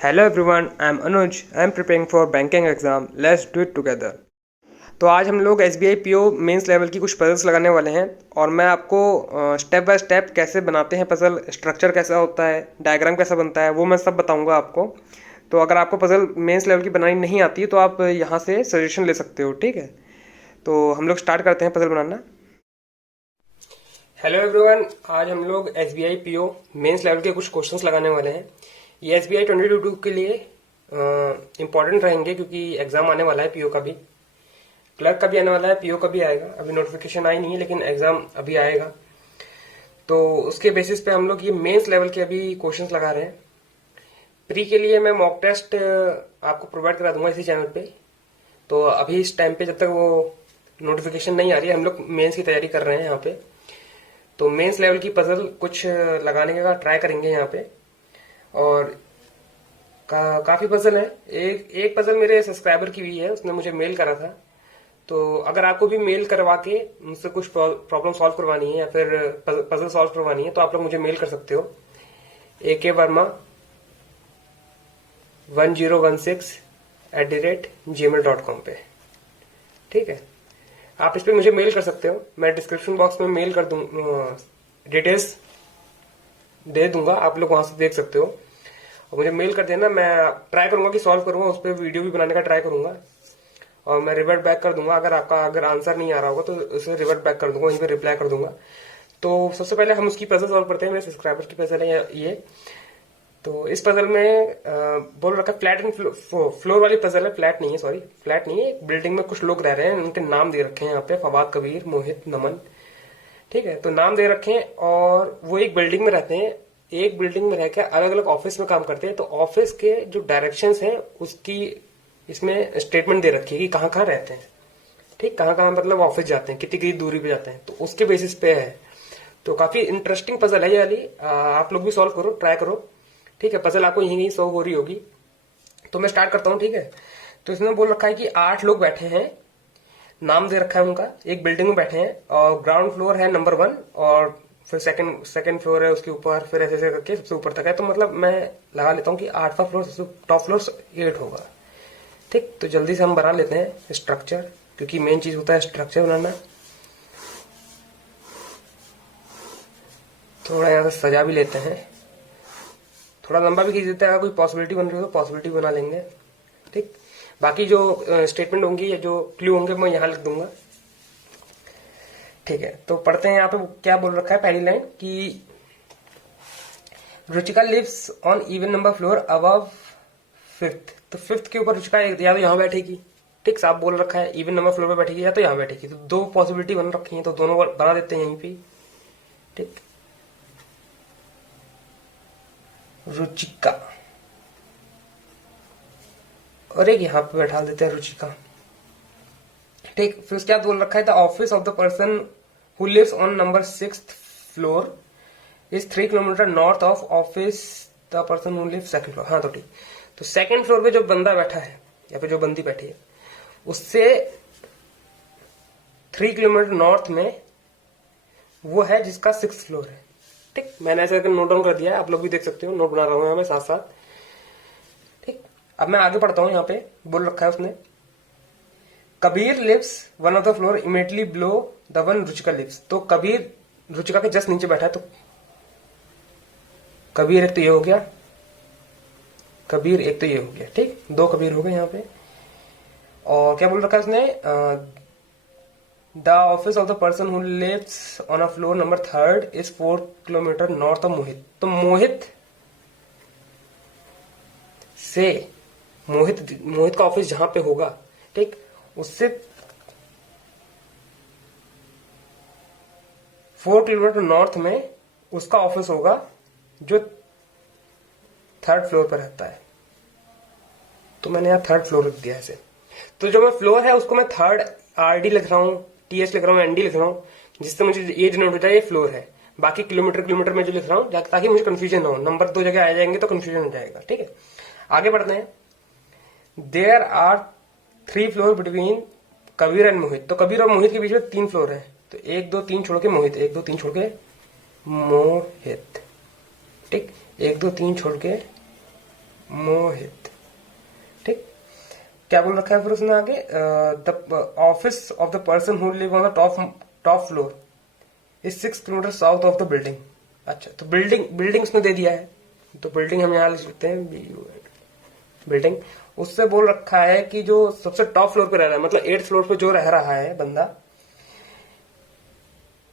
Hello everyone, I am Anuj. I am preparing for banking exam. Let's do it together. तो आज हम लोग SBI PO mains level की कुछ puzzles लगाने वाले हैं और मैं आपको स्टेप बाय स्टेप कैसे बनाते हैं पजल, स्ट्रक्चर कैसा होता है, डायग्राम कैसा बनता है, वो मैं सब बताऊंगा आपको। तो अगर आपको पजल मेंस लेवल की बनानी नहीं आती तो आप यहाँ से सजेशन ले सकते हो, ठीक है। तो हम लोग स्टार्ट करते हैं पजल बनाना। हेलो एवरीवन, आज हम लोग एसबीआई पीओ मेंस लेवल के कुछ क्वेश्चंस लगाने वाले हैं। ये एसबीआई 2022 के लिए इम्पोर्टेंट रहेंगे क्योंकि एग्जाम आने वाला है पीओ का भी, क्लर्क का भी आने वाला है, पीओ का भी आएगा। अभी नोटिफिकेशन आई नहीं है लेकिन एग्जाम अभी आएगा। तो उसके बेसिस पे हम लोग ये मेंस लेवल के अभी क्वेश्चंस लगा रहे हैं। प्री के लिए मैं मॉक टेस्ट आपको प्रोवाइड करा दूंगा इसी चैनल पे। तो अभी इस टाइम पे जब तक वो नोटिफिकेशन नहीं आ रही है, हम लोग मेंस की तैयारी कर रहे हैं यहाँ पे। तो मेंस लेवल की पजल कुछ लगाने का ट्राई करेंगे यहाँ पे। और काफी पजल है। एक पजल मेरे सब्सक्राइबर की भी है, उसने मुझे मेल करा था। तो अगर आपको भी मेल करवा के मुझसे कुछ प्रॉब्लम सॉल्व करवानी है या फिर पजल सॉल्व करवानी है तो आप लोग मुझे मेल कर सकते हो akvarma1016@gmail.com पे, ठीक है। आप इस पे मुझे मेल कर सकते हो। मैं डिस्क्रिप्शन बॉक्स में मेल कर दूं, डिटेल्स दे दूंगा, आप लोग वहां से देख सकते हो और मुझे मेल कर देना। मैं ट्राई करूंगा कि सॉल्व करूंगा, उस पर वीडियो भी बनाने का ट्राई करूंगा और मैं रिवर्ट बैक कर दूंगा। अगर आंसर नहीं आ रहा होगा तो उसे रिवर्ट बैक कर दूंगा, वहीं पे रिप्लाई कर दूंगा। तो सबसे पहले हम उसकी पजल सॉल्व करते हैं। मेरे सब्सक्राइबर की पजल है ये। तो इस पजल में बोल रखा फ्लैट एंड फ्लोर वाली पजल है। फ्लैट नहीं है, सॉरी, फ्लैट नहीं है। एक बिल्डिंग में कुछ लोग रह रहे हैं, उनके नाम दे रखे हैं यहाँ पे, फवाद, कबीर, मोहित, नमन, ठीक है। तो नाम दे रखे हैं और वो एक बिल्डिंग में रहते हैं। एक बिल्डिंग में रहकर अलग अलग ऑफिस में काम करते हैं। तो ऑफिस के जो डायरेक्शंस हैं उसकी इसमें स्टेटमेंट दे रखी है कि कहाँ कहाँ रहते हैं, ठीक, कहाँ कहाँ मतलब ऑफिस जाते हैं, कितनी कितनी दूरी पे जाते हैं। तो उसके बेसिस पे है। तो काफी इंटरेस्टिंग पजल है ये वाली। आप लोग भी सॉल्व करो, ट्राई करो, ठीक है। पजल आपको यहीं कहीं सॉल्व हो रही होगी। तो मैं स्टार्ट करता हूँ, ठीक है। तो इसमें बोल रखा है कि 8 लोग बैठे हैं, नाम दे रखा है उनका, एक बिल्डिंग में बैठे हैं और ग्राउंड फ्लोर है नंबर 1 और फिर सेकंड फ्लोर है उसके ऊपर, फिर ऐसे ऐसे करके सबसे ऊपर तक है। तो मतलब मैं लगा लेता हूँ कि 8वां फ्लोर, टॉप फ्लोर 8 होगा, ठीक। तो जल्दी से हम बना लेते हैं स्ट्रक्चर, क्योंकि मेन चीज होता है स्ट्रक्चर बनाना। थोड़ा यहाँ से सजा भी लेते हैं, थोड़ा लंबा भी खींच देते हैं। अगर कोई पॉसिबिलिटी बन रही हो तो पॉसिबिलिटी बना लेंगे, ठीक। बाकी जो स्टेटमेंट होंगी या जो क्लू होंगे मैं यहाँ लिख दूंगा, ठीक है। तो पढ़ते हैं यहाँ पे क्या बोल रखा है। पहली लाइन कि Ruchika lives on even number floor above 5th। तो 5th के ऊपर रुचिका या तो यहाँ बैठेगी, ठीक, साफ बोल रखा है। इवन नंबर फ्लोर पे बैठेगी या तो यहाँ बैठेगी। तो 2 पॉसिबिलिटी बन रखी है, तो दोनों बना देते हैं यहीं पे, ठीक। रुचिका और एक यहाँ पे बैठा देते हैं रुचिका, ठीक। फिर उसके बाद बोल रखा है the office of the person who lives on number 6th floor is 3 kilometre north of office the person who lives 2nd floor. हाँ तो ठीक। तो 2nd फ्लोर पे जो बंदा बैठा है या फिर जो बंदी बैठी है उससे 3 किलोमीटर नॉर्थ में वो है जिसका 6th फ्लोर है, ठीक। मैंने ऐसे करके नोट डाउन कर दिया है, आप लोग भी देख सकते हो, नोट बना रहा हूं यहाँ मैं साथ साथ, ठीक। अब मैं आगे पढ़ता हूं। यहाँ पे बोल रखा है उसने Kabir lives one of the floor immediately below the one Ruchika lives. तो कबीर रुचिका के जस्ट नीचे बैठा है। तो कबीर एक तो ये हो गया, कबीर एक तो ये हो गया, ठीक। 2 कबीर हो गए यहाँ पे। और क्या बोल रखा है उसने, the office of the person who lives on a floor number 3rd is 4 kilometre north of Mohit. तो मोहित का ऑफिस जहां पे होगा, ठीक, उससे 4 किलोमीटर नॉर्थ में उसका ऑफिस होगा जो 3rd फ्लोर पर रहता है। तो मैंने यहाँ 3rd फ्लोर लिख दिया ऐसे। तो जो मैं फ्लोर है उसको मैं 3rd RD लिख रहा हूँ, TH लिख रहा हूँ, ND लिख रहा हूँ, जिससे मुझे ये डिनोट हो जाए ये फ्लोर है। बाकी किलोमीटर में जो लिख रहा हूँ ताकि मुझे कंफ्यूजन ना हो, नंबर 2 जगह आ जाएंगे तो कंफ्यूजन हो जाएगा, ठीक है। आगे बढ़ते हैं। There are 3 floor between Kabir and Mohit. तो कबीर और मोहित के बीच में 3 फ्लोर है। तो 1 2 3 छोड़ के मोहित, 1 2 3 छोड़ के मोहित, ठीक। 1 2 3 छोड़ के मोहित। ठीक, क्या बोल रखा है फिर उसने आगे, the office of the person who live on the top floor is 6 kilometre south of the building. अच्छा, तो बिल्डिंग उसने दे दिया है, तो बिल्डिंग हम यहाँ लिख लेते हैं बिल्डिंग। उससे बोल रखा है कि जो सबसे टॉप फ्लोर पे रह रहा है, मतलब 8th फ्लोर पे जो रह रहा है बंदा,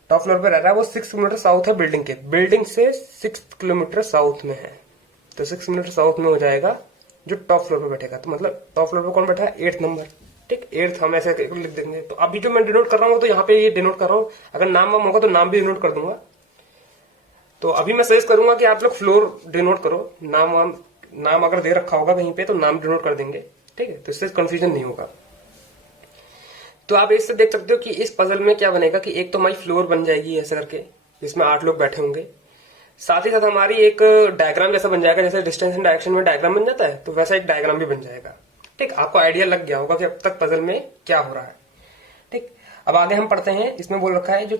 टॉप फ्लोर पे रह रहा है, वो 6 किलोमीटर साउथ है बिल्डिंग के। बिल्डिंग से 6 किलोमीटर साउथ में है, तो 6 किलोमीटर साउथ में हो जाएगा जो टॉप फ्लोर पे बैठेगा। तो मतलब टॉप फ्लोर पे कौन बैठा है? 8th number. ठीक, 8th हम ऐसे लिख देंगे। तो अभी जो मैं डिनोट कर रहा हूँ तो यहाँ पे ये डिनोट कर रहा हूँ, अगर नाम वाम होगा तो नाम भी डिनोट कर दूंगा। तो अभी मैं सजेस्ट करूंगा कि आप लोग फ्लोर डिनोट करो, नाम अगर दे रखा होगा कहीं पे तो नाम डिनोट कर देंगे। ठीक है, तो इससे कंफ्यूजन नहीं होगा। तो आप इससे देख सकते हो कि इस पजल में क्या बनेगा कि एक तो हमारी फ्लोर बन जाएगी ऐसे करके, जिसमें 8 लोग बैठे होंगे। साथ ही साथ हमारी एक डायग्राम जैसा बन जाएगा, जैसे डिस्टेंस एंड डायरेक्शन में डायग्राम बन जाता है, तो वैसा एक डायग्राम भी बन जाएगा। ठीक, आपको आइडिया लग गया होगा कि अब तक पजल में क्या हो रहा है। ठीक, अब आगे हम पढ़ते हैं। इसमें बोल रखा है जो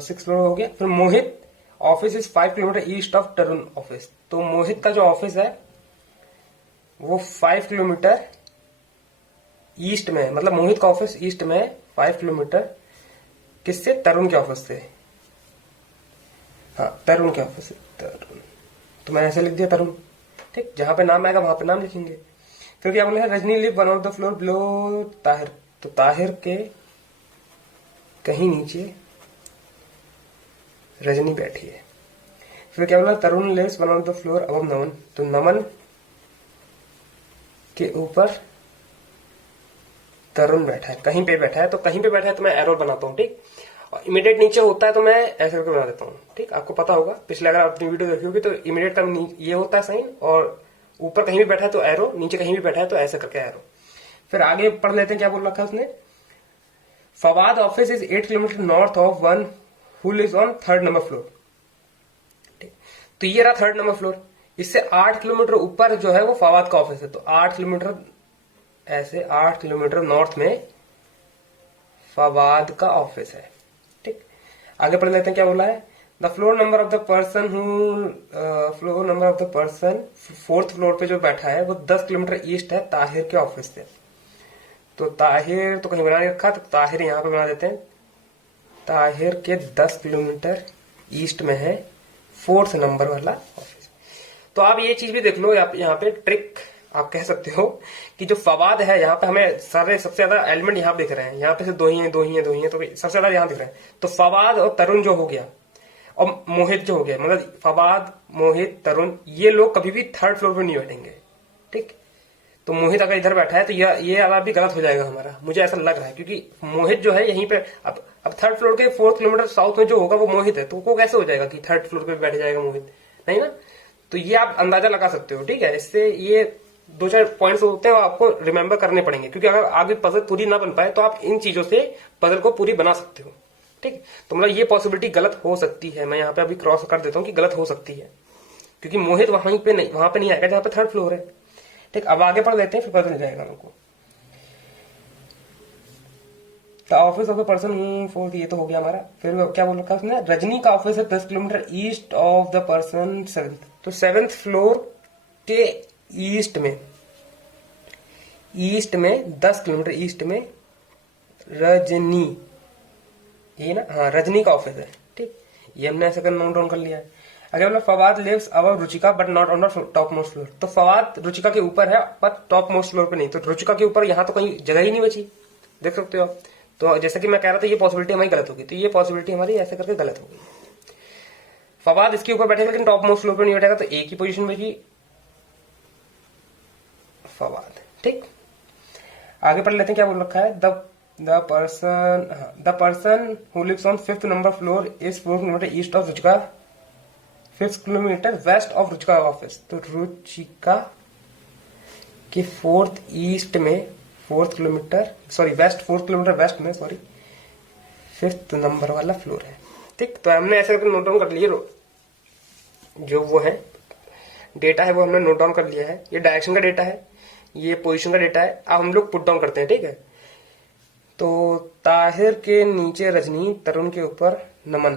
6 फ्लोर हो गया। फिर Mohit office is 5 kilometre east of Tarun office. तो मोहित का जो ऑफिस है वो 5 किलोमीटर ईस्ट में, मतलब मोहित का ऑफिस ईस्ट में 5 किलोमीटर किससे? तरुण के ऑफिस से। हाँ, तरुण के ऑफिस से, तरुण। तो मैंने ऐसे लिख दिया तरुण। ठीक, जहां पे नाम आएगा वहां पे नाम लिखेंगे। फिर क्या बोला है? Rajni live one of the floor below Tahir. तो ताहिर के कहीं नीचे रजनी बैठी है। फिर क्या बोला? Tarun lives one of the floor above Naman. तो नमन के ऊपर तरुण बैठा है, कहीं पे बैठा है। तो कहीं पे बैठा है तो मैं एरो बनाता हूँ। ठीक, और इमीडिएट नीचे होता है तो मैं ऐसे करके बना देता हूँ। ठीक, आपको पता होगा, पिछले अगर आपने वीडियो देखी होगी तो इमीडिएट का ये होता है साइन, और ऊपर कहीं भी बैठा है तो एरो, नीचे कहीं भी बैठा है तो ऐसे करके एरो। फिर आगे पढ़ लेते हैं क्या बोल रखा है उसने। Fawad office is 8 kilometre north of one who lives on 3rd number floor. ठीक, तो ये रहा 3rd नंबर फ्लोर। इससे 8 किलोमीटर ऊपर जो है वो फवाद का ऑफिस है। तो 8 किलोमीटर, ऐसे 8 किलोमीटर नॉर्थ में फवाद का ऑफिस है। ठीक, आगे पढ़ लेते हैं क्या बोला है। The floor number of the person floor number of the person 4th floor पे जो बैठा है वो 10 किलोमीटर ईस्ट है ताहिर के ऑफिस से। तो ताहिर तो कहीं बना नहीं रखा, तो ताहिर यहां पे बना देते हैं। ताहिर के 10 किलोमीटर ईस्ट में है 4th नंबर वाला ऑफिस। तो आप ये चीज भी देख लो, यहाँ पे ट्रिक आप कह सकते हो कि जो फवाद है, यहाँ पे हमें सारे सबसे ज्यादा एलिमेंट यहाँ दिख रहे हैं। यहाँ पे से दो ही है, तो सबसे ज्यादा यहाँ दिख रहे हैं। तो फवाद और तरुण जो हो गया, और मोहित जो हो गया, मतलब फवाद, मोहित, तरुण, ये लोग कभी भी 3rd फ्लोर पे नहीं बैठेंगे। ठीक, तो मोहित अगर इधर बैठा है तो ये वाला भी गलत हो जाएगा हमारा, मुझे ऐसा लग रहा है, क्योंकि मोहित जो है यहीं पे अब 3rd फ्लोर के 4th किलोमीटर साउथ में जो होगा वो मोहित है। तो वो कैसे हो जाएगा कि 3rd फ्लोर पे बैठ जाएगा मोहित? नहीं ना। तो ये आप अंदाजा लगा सकते हो। ठीक है, इससे ये 2-4 पॉइंट्स होते हैं आपको रिमेंबर करने पड़ेंगे, क्योंकि अगर आगे पजल पूरी ना बन पाए तो आप इन चीजों से पजल को पूरी बना सकते हो। ठीक, तो मतलब ये पॉसिबिलिटी गलत हो सकती है। मैं यहाँ पे अभी क्रॉस कर देता हूँ कि गलत हो सकती है, क्योंकि मोहित वहां पे नहीं आएगा जहां पे 3rd फ्लोर है। ठीक, अब आगे पढ़ लेते हैं, फिर पता चल जाएगा हमको। The office of the person 4th, ये तो हो गया हमारा। फिर क्या बोल रखा है उसने? रजनी का ऑफिस है 10 kilometre east of the person 7th। तो 7th फ्लोर के ईस्ट में 10 किलोमीटर ईस्ट में रजनी, ये ना, हाँ, रजनी का ऑफिस है। ठीक, ये हमने ऐसे कर नोट डाउन कर लिया है। अगर मतलब Fawad lives above Ruchika but not on the top most floor. तो फवाद रुचिका के ऊपर है पर टॉप मोस्ट फ्लोर पे नहीं। तो रुचिका के ऊपर यहाँ तो कहीं जगह ही नहीं बची, देख सकते हो आप। तो जैसा कि मैं कह रहा था, ये पॉसिबिलिटी हमारी गलत होगी। तो ये पॉसिबिलिटी हमारी ऐसे करके गलत होगी। फवाद इसके ऊपर बैठेगा लेकिन टॉप मोस्ट फ्लोर पे नहीं बैठेगा, तो एक ही पोजीशन बची, फवाद। ठीक, आगे पढ़ लेते हैं क्या बोल रखा है। The person who lives on 5th number floor is 4 kilometre east of Ruchika, 5 kilometre west of Ruchika office. तो रुचिका के 4th ईस्ट में 4th kilometre, sorry west, 4th kilometre west में, सॉरी, 5th नंबर वाला फ्लोर है। ठीक, तो हमने ऐसे करके नोट डाउन कर लिए, जो वो है डेटा है वो हमने नोट डाउन कर लिया है। ये डायरेक्शन का डेटा है, ये पोजीशन का डेटा है। अब हम लोग पुट डाउन करते हैं। ठीक है, तो ताहिर के नीचे रजनी, तरुण के ऊपर नमन।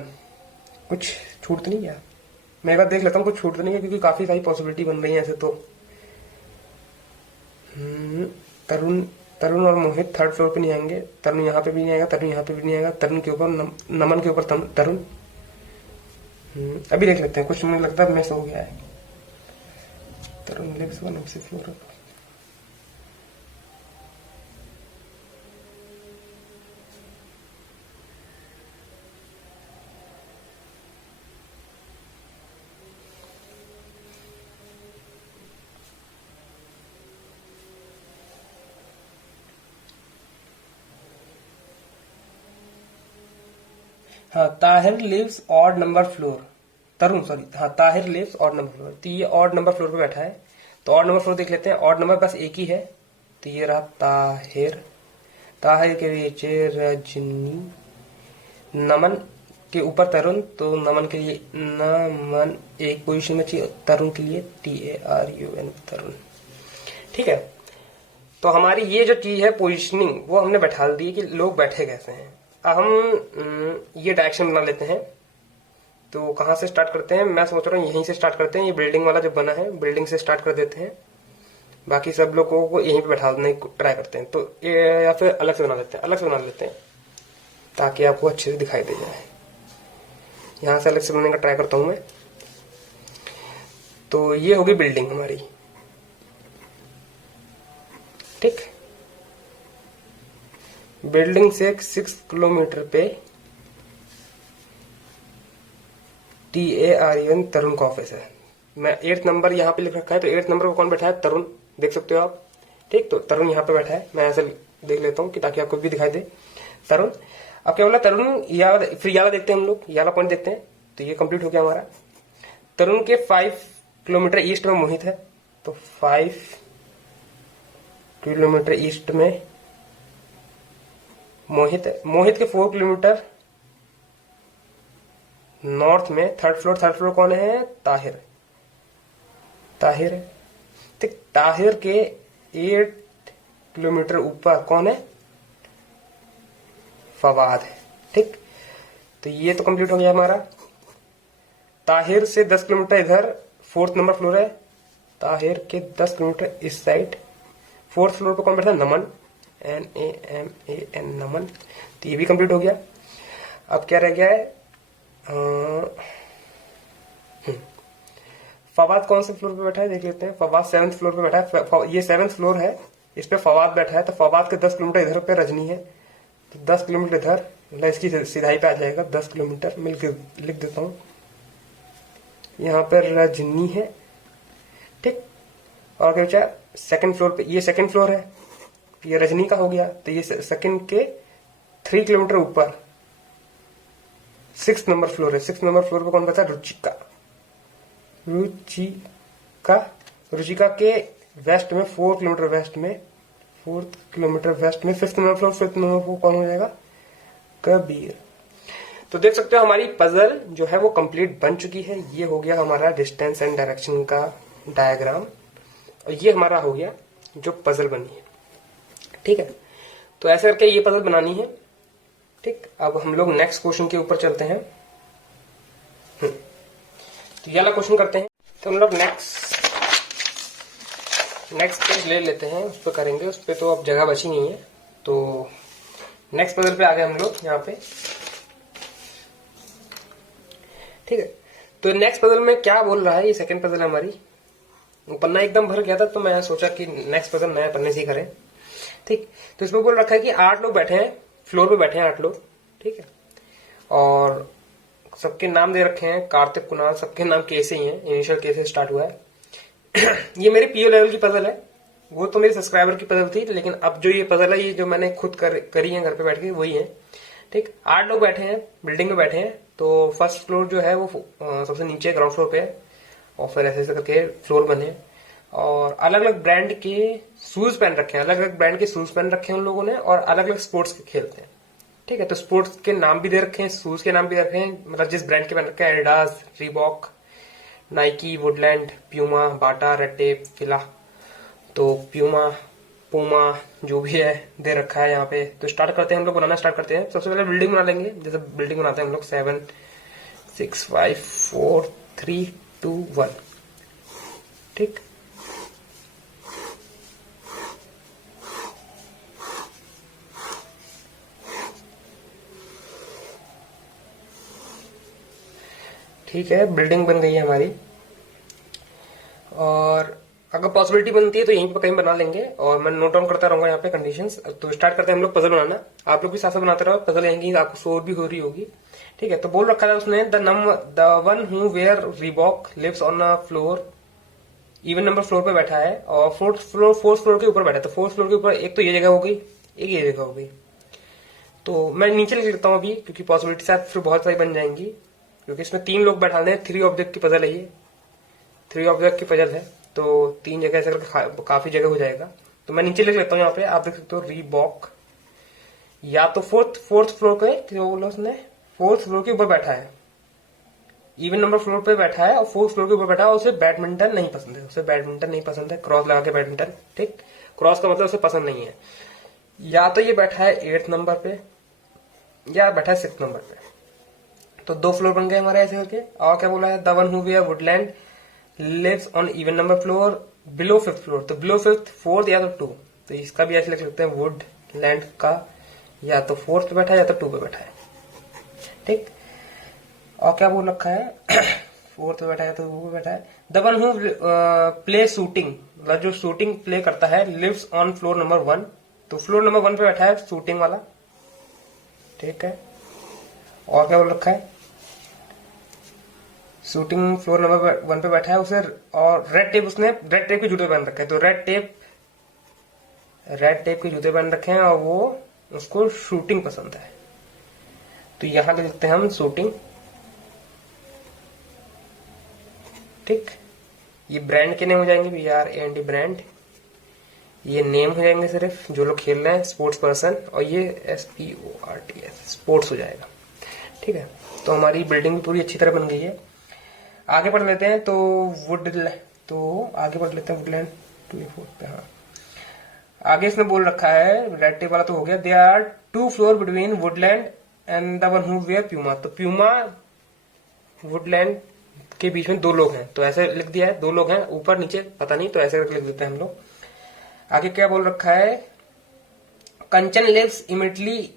कुछ छूट तो नहीं गया? मैं एक बार देख लेता हूँ कुछ छूट तो नहीं है, क्योंकि काफी सारी पॉसिबिलिटी बन रही है ऐसे तो। तरुण तरुण और मोहित थर्ड फ्लोर पे नहीं आएंगे, तरुण यहाँ पे भी नहीं आएगा, तरुण यहाँ पे भी नहीं आएगा, तरुण के ऊपर नमन के ऊपर तरुण। अभी देख लेते हैं, कुछ मुझे लगता है मिस हो गया है। Tarun lives one of the floor. हाँ, Tahir lives odd number floor. Tarun sorry, हाँ Tahir lives odd number floor, तो ये ऑड नंबर फ्लोर पे बैठा है। तो ऑड नंबर फ्लोर देख लेते हैं, ऑड नंबर बस एक ही है, तो ये रहा ताहिर। ताहिर के नीचे रजनी, नमन के ऊपर तरुण, तो नमन के लिए नमन एक पोजीशन में चाहिए, तरुण के लिए TARUN तरुण। ठीक है, तो हमारी ये जो चीज है पोजीशनिंग, वो हमने बैठा दी है कि लोग बैठे कैसे हैं। अब हम ये डायरेक्शन बना लेते हैं। तो कहाँ से स्टार्ट करते हैं, मैं सोच रहा हूँ यहीं से स्टार्ट करते हैं। ये बिल्डिंग वाला जो बना है, बिल्डिंग से स्टार्ट कर देते हैं, बाकी सब लोगों को यहीं पे बैठा देने की ट्राई करते हैं। तो या फिर अलग से बना लेते हैं, अलग से बना लेते हैं ताकि आपको अच्छे से दिखाई दे जाए। यहां से अलग से बनाने का ट्राई करता हूं मैं। तो ये होगी बिल्डिंग हमारी, ठीक। बिल्डिंग से 6 किलोमीटर पे TARUN तरुण का ऑफिस है। मैं 8th नंबर यहाँ पे लिख रखा है, तो 8th नंबर पर कौन बैठा है, तरुण, देख सकते हो आप। ठीक, तो तरुण यहाँ पे बैठा है, मैं ऐसे देख लेता हूँ कि ताकि आपको भी दिखाई दे तरुण। अब क्या बोला, तरुण फिर याला देखते हैं हम लोग, याला पॉइंट देखते हैं। तो ये कंप्लीट हो गया हमारा। तरुण के 5 किलोमीटर ईस्ट में मोहित है, तो 5 किलोमीटर ईस्ट में मोहित है। मोहित के 4 किलोमीटर नॉर्थ में थर्ड फ्लोर कौन है, ताहिर। ताहिर है, ठीक। ताहिर के 8 किलोमीटर ऊपर कौन है, फवाद है, ठीक। तो ये तो कंप्लीट हो गया हमारा। ताहिर से 10 किलोमीटर इधर 4th नंबर फ्लोर है, ताहिर के 10 किलोमीटर इस साइड 4th फ्लोर पे कौन बैठा है, नमन, NAMAN नमन। तो ये भी कंप्लीट हो गया। अब क्या रह गया है, फवाद कौन से फ्लोर पे बैठा है देख लेते हैं। फवाद 7th फ्लोर पे बैठा है, ये 7th फ्लोर है, इस पे फवाद बैठा है। तो फवाद के 10 किलोमीटर इधर पे रजनी है, तो 10 किलोमीटर इधर, मतलब इसकी सीधाई पे आ जाएगा 10 किलोमीटर। मैं लिख देता हूं, यहाँ पे रजनी है, ठीक। और क्या बचा, 2nd फ्लोर पे, ये 2nd फ्लोर है, ये रजनी का हो गया। तो ये 2nd के 3 किलोमीटर ऊपर 6th नंबर फ्लोर है। 6th नंबर फ्लोर पे कौन बचा, रुचिका। रुचिका के वेस्ट में 4 किलोमीटर वेस्ट में, 4th किलोमीटर वेस्ट में 5th number floor. 5th number floor कौन हो जाएगा, कबीर। तो देख सकते हो हमारी पजल जो है वो कंप्लीट बन चुकी है। ये हो गया हमारा डिस्टेंस एंड डायरेक्शन का डायग्राम, और ये हमारा हो गया जो पजल बनी है, ठीक है। तो ऐसे करके ये पजल बनानी है, ठीक। अब हम लोग नेक्स्ट क्वेश्चन के ऊपर चलते हैं। तो ये वाला क्वेश्चन करते हैं। तो हम लोग नेक्स्ट पेज ले लेते हैं, उस पर करेंगे। उस पर तो अब जगह बची नहीं है, तो नेक्स्ट पजल पे आ गए हम लोग यहाँ पे, ठीक है। तो नेक्स्ट पजल में क्या बोल रहा है, ये 2nd पजल है हमारी। पन्ना एकदम भर गया था, तो मैं सोचा कि नेक्स्ट पजल नया पन्ने से ही करें, ठीक। तो इसमें बोल रखा है कि 8 लोग बैठे हैं, फ्लोर पे बैठे हैं 8 लोग, ठीक है। और सबके नाम दे रखे हैं, कार्तिक, कुणाल, सबके नाम कैसे ही हैं, इनिशियल कैसे स्टार्ट हुआ है। ये मेरे PO लेवल की पजल है, वो तो मेरे सब्सक्राइबर की पजल थी, लेकिन अब जो ये पजल है, ये जो मैंने खुद करी है घर पे बैठ के, वही है, ठीक। 8 लोग बैठे हैं, बिल्डिंग में बैठे हैं। तो 1st फ्लोर जो है वो सबसे नीचे ग्राउंड फ्लोर पे है, और फिर ऐसे करके फ्लोर बने, और अलग अलग ब्रांड के शूज पहन रखे हैं, अलग अलग ब्रांड के शूज पहन रखे हैं उन लोगों ने, और अलग अलग स्पोर्ट्स के खेलते हैं, ठीक है। तो स्पोर्ट्स के नाम भी दे रखे हैं, शूज के नाम भी दे रखे हैं, मतलब जिस ब्रांड के पहन रखे हैं, Adidas, Reebok, Nike, Woodland, Puma, Bata, red tape, Fila. तो प्यूमा, पूमा जो भी है दे रखा है यहाँ पे। तो स्टार्ट करते हैं हम लोग, बनाना स्टार्ट करते हैं। सबसे पहले बिल्डिंग बना लेंगे, जैसे बिल्डिंग बनाते हैं हम लोग, 7 6 5 4 3 2 1। ठीक, ठीक है, बिल्डिंग बन गई है हमारी। और अगर पॉसिबिलिटी बनती है तो यहीं पर कहीं बना लेंगे, और मैं नोट डाउन करता रहूंगा यहाँ पे कंडीशंस। तो स्टार्ट करते हैं हम लोग पजल बनाना। आप लोग भी साथ साथ बनाते रहो, पजल यहीं आपको शोर भी हो रही होगी। ठीक है, तो बोल रखा था उसने the one who wear Reebok lives on a floor, even number floor पे बैठा है और फोर्थ फ्लोर के ऊपर बैठा है। तो फोर्थ फ्लोर के ऊपर एक तो ये जगह हो गई, एक ये जगह हो गई। तो मैं नीचे लिख लेता हूँ अभी, क्योंकि पॉसिबिलिटी शायद फिर बहुत सारी बन जाएंगी, क्योंकि इसमें 3 लोग बैठाने हैं। 3 ऑब्जेक्ट की पजल है ये, 3 ऑब्जेक्ट की पजल है, तो 3 जगह ऐसे करके काफी जगह हो जाएगा। तो मैं नीचे लिख लेता हूँ यहाँ पे, आप देख सकते हो रीबॉक, या तो फोर्थ फ्लोर पे, जो बोला उसने, फोर्थ फ्लोर के ऊपर बैठा है, इवन नंबर फ्लोर पे बैठा है और फोर्थ फ्लोर के ऊपर बैठा है। उसे बैडमिंटन नहीं पसंद है, उसे बैडमिंटन नहीं पसंद है, क्रॉस लगा के बैडमिंटन। ठीक, क्रॉस का मतलब उसे पसंद नहीं है। या तो ये बैठा है 8th नंबर पे, या बैठा है 6th नंबर पे। तो 2 फ्लोर बन गए हमारे ऐसे करके। और क्या बोला है, the one who wear Woodland lives on even number floor below 5th floor. तो बिलो 5th, 4th या तो 2, तो इसका भी ऐसे लिख सकते हैं, वुडलैंड का या तो 4th पे बैठा है या तो 2 पे बैठा है। ठीक, और क्या बोल रखा है, 4th पे बैठा है तो 2 पे बैठा है। The one who play shooting, मतलब जो शूटिंग प्ले करता है, लिव्स ऑन फ्लोर नंबर 1। तो फ्लोर नंबर 1 पे बैठा है शूटिंग वाला। ठीक है, और क्या बोल रखा है, शूटिंग फ्लोर नंबर 1 पे बैठा है उसे, और रेड टेप, उसने रेड टेप के जूते पहन रखे हैं। तो रेड टेप के जूते पहन रखे हैं और वो उसको शूटिंग पसंद है। तो यहां लिख देते हैं हम शूटिंग। ठीक, ये ब्रांड के नेम हो जाएंगे, BRAND ब्रांड। ये नेम हो जाएंगे सिर्फ जो लोग खेल रहे हैं, स्पोर्ट्स पर्सन, और ये SPORTS स्पोर्ट्स हो जाएगा। ठीक है, तो हमारी बिल्डिंग भी पूरी अच्छी तरह बन गई है। आगे पढ़ लेते हैं। तो आगे पढ़ लेते हैं वुडलैंड 24 पे। हाँ, आगे इसने बोल रखा है, रेड टेप वाला तो हो गया, they are 2 floor between Woodland and the one who wear Puma. तो प्यूमा वुडलैंड के बीच में 2 लोग हैं, तो ऐसे लिख दिया है, 2 लोग हैं, ऊपर नीचे पता नहीं, तो ऐसे करके लिख देते हैं हम लोग। आगे क्या बोल रखा है, Kanchan lives immediately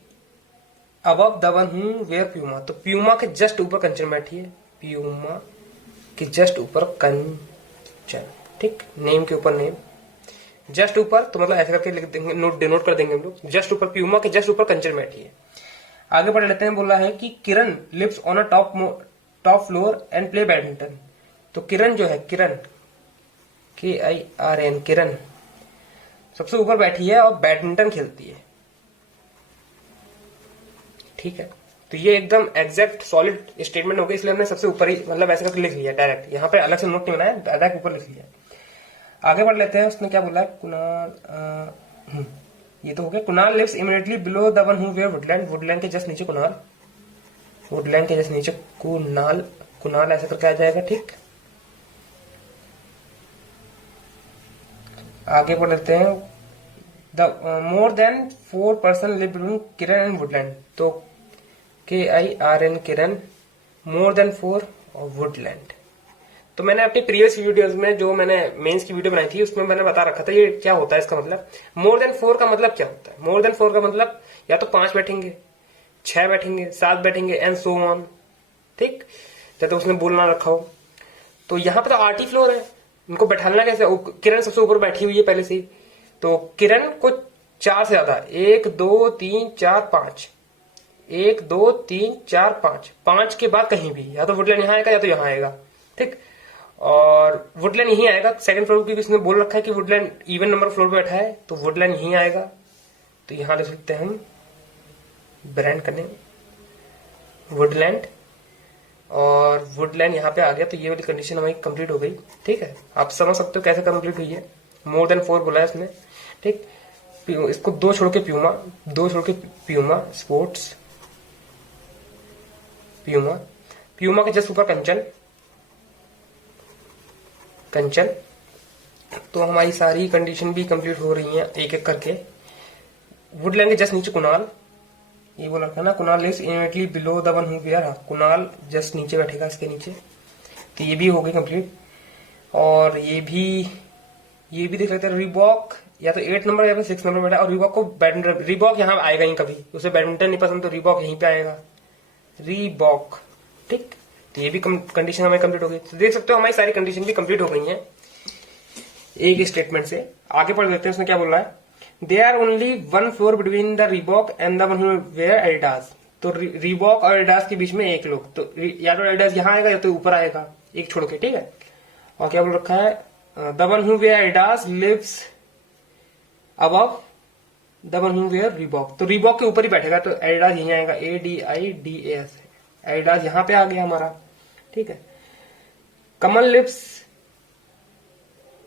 above the one who wear Puma. तो प्यूमा के जस्ट ऊपर कंचन बैठी है, प्यूमा के जस्ट ऊपर कंचन। ठीक, नेम के ऊपर नेम, जस्ट ऊपर, तो मतलब ऐसे करके लिख देंगे, डिनोट कर देंगे हम लोग, जस्ट ऊपर, प्यूमा के जस्ट ऊपर कंचन बैठी है। आगे बढ़ लेते हैं। बोला है कि Kiran lives on a top floor and play badminton. तो किरण जो है, किरण KIRN, किरण सबसे ऊपर बैठी है और बैडमिंटन खेलती है। ठीक है, तो ये एकदम एग्जैक्ट सॉलिड स्टेटमेंट हो गई, इसलिए हमने सबसे ऊपर ही, मतलब ऐसे करके लिख लिया डायरेक्ट, यहाँ पे अलग से नोट नहीं बनाया, डायरेक्ट ऊपर लिख लिया। आगे बढ़ लेते हैं। उसने क्या बोला है, कुणाल, ये तो हो गया। Kunal lives immediately below the one who wear Woodland. Woodland के जस्ट नीचे कुणाल, वुडलैंड के जस्ट नीचे कुणाल ऐसे करके आ जाएगा। ठीक, आगे बढ़ लेते हैं। The more than 4 person live between Kiran and Woodland. तो KIRN किरण, मोर देन 4 और वुडलैंड। तो मैंने अपनी प्रीवियस वीडियोस में, जो मैंने मेंस की वीडियो बनाई थी, उसमें मैंने बता रखा था ये क्या होता है इसका मतलब। मोर देन 4 का मतलब क्या होता है, मोर देन 4 का मतलब या तो 5 बैठेंगे, 6 बैठेंगे, 7 बैठेंगे, एंड सो ऑन। ठीक, जब तो उसने बोलना रखा हो। तो यहाँ पे तो 8 ही फ्लोर है, इनको बैठाना कैसे। किरण सबसे ऊपर बैठी हुई है पहले से ही, तो किरण को 4 से ज्यादा, 1 2 3 4 5, 1 2 3 4 5, 5 के बाद कहीं भी, या तो वुडलैंड यहाँ आएगा या तो यहाँ आएगा। ठीक, और वुडलैंड यहीं आएगा सेकंड फ्लोर, क्योंकि इसने बोल रखा है कि वुडलैंड इवन नंबर फ्लोर पे बैठा है, तो वुडलैंड यहीं आएगा। तो यहां लिख सकते हैं हम, ब्रांड करने वुडलैंड, और वुडलैंड यहाँ पे आ गया। तो ये वाली कंडीशन हमारी कंप्लीट हो गई। ठीक है, आप समझ सकते हो कैसे कंप्लीट हुई है। मोर देन 4 बोला है इसने। ठीक, इसको 2 छोड़ के प्यूमा स्पोर्ट्स, प्यूमा के जस्ट ऊपर कंचन। तो हमारी सारी कंडीशन भी कंप्लीट हो रही हैं एक एक करके। वुडलैंड के जस्ट नीचे कुणाल, ये बोला था ना, Kunal lives immediately below the one who wear. Kunal just नीचे बैठेगा, इसके नीचे। तो ये भी हो गई कंप्लीट। और ये भी देख लेते हैं। रीबॉक या तो 8 नंबर या फिर 6 नंबर बैठा, और रीबॉक को बैडमिंटन, रीबॉक यहाँ आएगा ही कभी, उसे बैडमिंटन नहीं पसंद तो रीबॉक यहीं पे आएगा, रीबॉक। ठीक, तो ये भी कंडीशन हमारी कंप्लीट हो गई। तो देख सकते हो हमारी सारी कंडीशन भी कंप्लीट हो गई हैं एक स्टेटमेंट से। आगे पढ़ लेते हैं उसने क्या बोल रहा है। They are only 1 floor between the Reebok and the one who wear Adidas. तो रीबॉक और एडिडास के बीच में एक लोग, तो या तो एडिडास यहाँ आएगा या तो ऊपर आएगा, एक छोड़ के, ठीक है। और क्या बोल रखा है, the one who wear Adidas lives above the one who wear Reebok. तो रीबॉक के ऊपर ही बैठेगा, तो एडिडास यहीं आएगा, ADIDAS, एडिडास यहाँ पे आ गया हमारा, ठीक है। Kamal